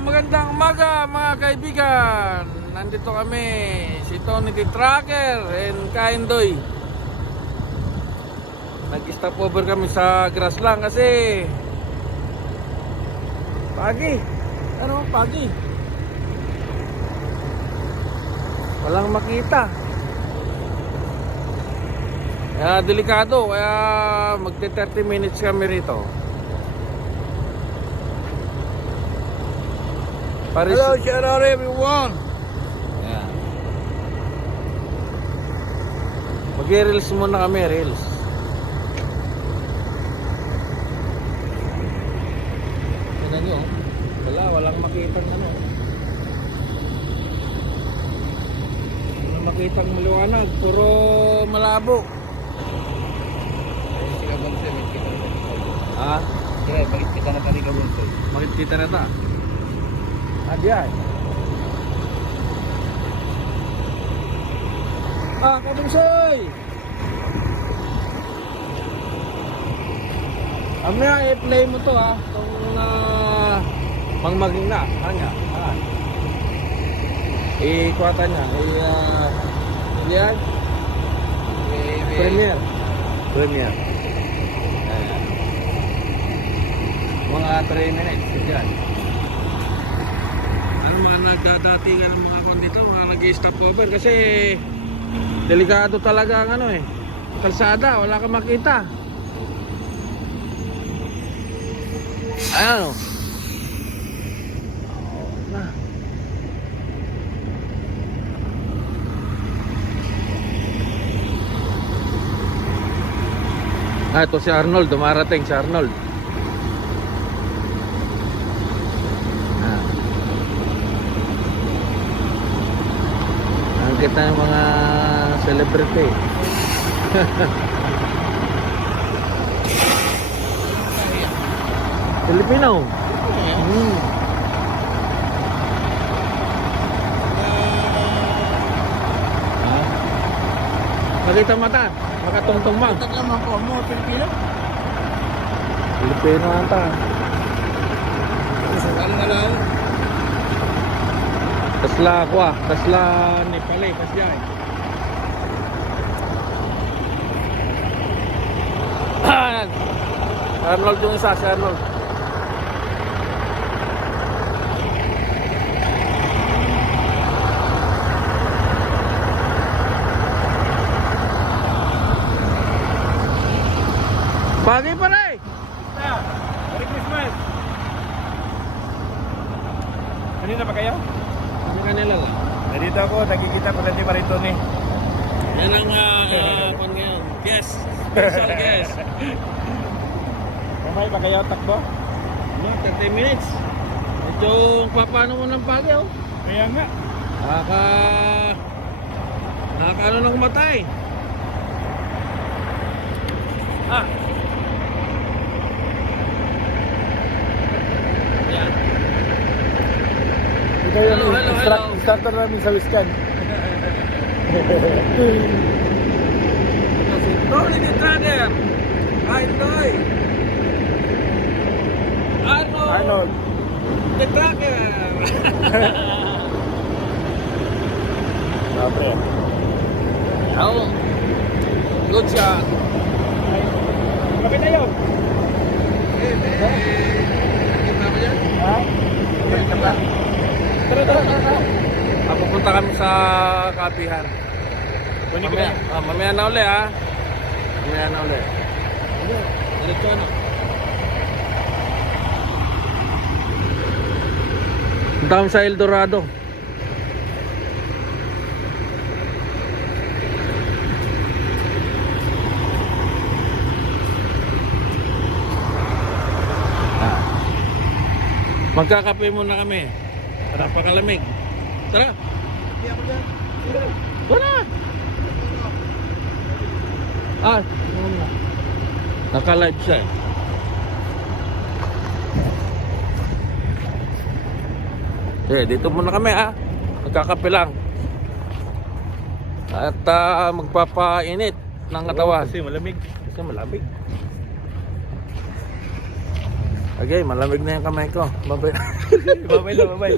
magandang umaga mga kaibigan. Nandito kami, si Tony the Trucker and Kaindoy. Nag-stop over kami sa grass lang kasi pagi. Pagi. Walang makita. Kaya delikado, kaya magti 30 minutes kami rito. Hello, shout out everyone. Ayan. Mag-reels muna kami, reels. Tignan nyo, walang makitang ano. Walang makitang maliwanag, puro malabo. Ha? Yeah, bakit kita na tali gawin to? Bakit kita na ta? Adiyan. Kabungsoy! Amaya i-play mo to ha. Itong pangmaging na. Kanya. I-kwata niya. Yan. Premier. Ayan. Mga 3 minutes. Yan. Mga nagdadatingan ng mga kon dito, mga nag-stop over kasi delikado talaga ang kalsada, wala kang makita. Ayan o. Ito si Arnold, dumarating si Arnold. Kita ng mga celebrity. Filipino. Makita mata, makatungtong bang? Naman ko mo, Pilipino? Filipino ata. Kasla Nepali, kasyay. Arnold yung isa, si Arnold. Pagi pa na eh. Merry Christmas! Kanina pa kayo? Kanila lang. Nandito ako, nakikita ko natin marito ni. Yan ang pan ngayon. Guest. Special guest. Kamay pa kayo takbo? 30 minutes. Medyo papano mo ng pagi oh. Kaya nga. Nakakaano ng matay. Yan. Ito yung Hello. instructor namin sa Wiscan. Tony the Trucker. Kaindoy. Arnold. The Trucker. Siyempre. Oh. Good shot. Kapit tayo. Kita mo dyan? Ha? Tara. Pupunta kami sa kapihan. Mamaya na uli ha. Mamaya na uli. Diretso ano? Down sa El Dorado. Magkakape muna kami. Tara, pakalamig. Tara. Wala. Naka-live siya eh. Dito muna kami magkakape lang. At magpapainit ng katawan. Kasi malamig. Kasi malamig. Okay, malamig na yung kamay ko. Babay. Babay lang, babay.